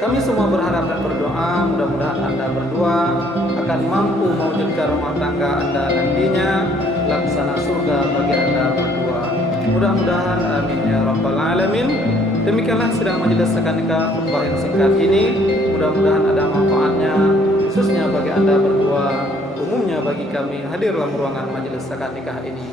Kami semua berharap dan berdoa mudah-mudahan Anda berdua akan mampu mewujudkan rumah tangga Anda nantinya laksana surga bagi Anda berdua. Mudah-mudahan amin ya rabbal alamin. Demikianlah sidang majelis akad nikah khutbah yang singkat ini. Mudah-mudahan ada manfaatnya khususnya bagi Anda berdua, umumnya bagi kami hadir dalam ruangan majelis akad nikah ini.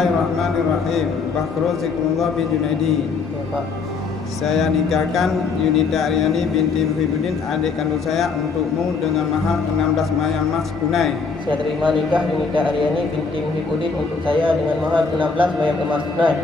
Bismillahirrahmanirrahim. Bakhru Zikrullah bin Junaidi. Saya nikahkan Yunita Aryani binti Muhyiddin, adik kandung saya, untukmu dengan mahar 16 mayang emas tunai. Saya terima nikah Yunita Aryani binti Muhyiddin untuk saya dengan mahar 16 mayang emas tunai.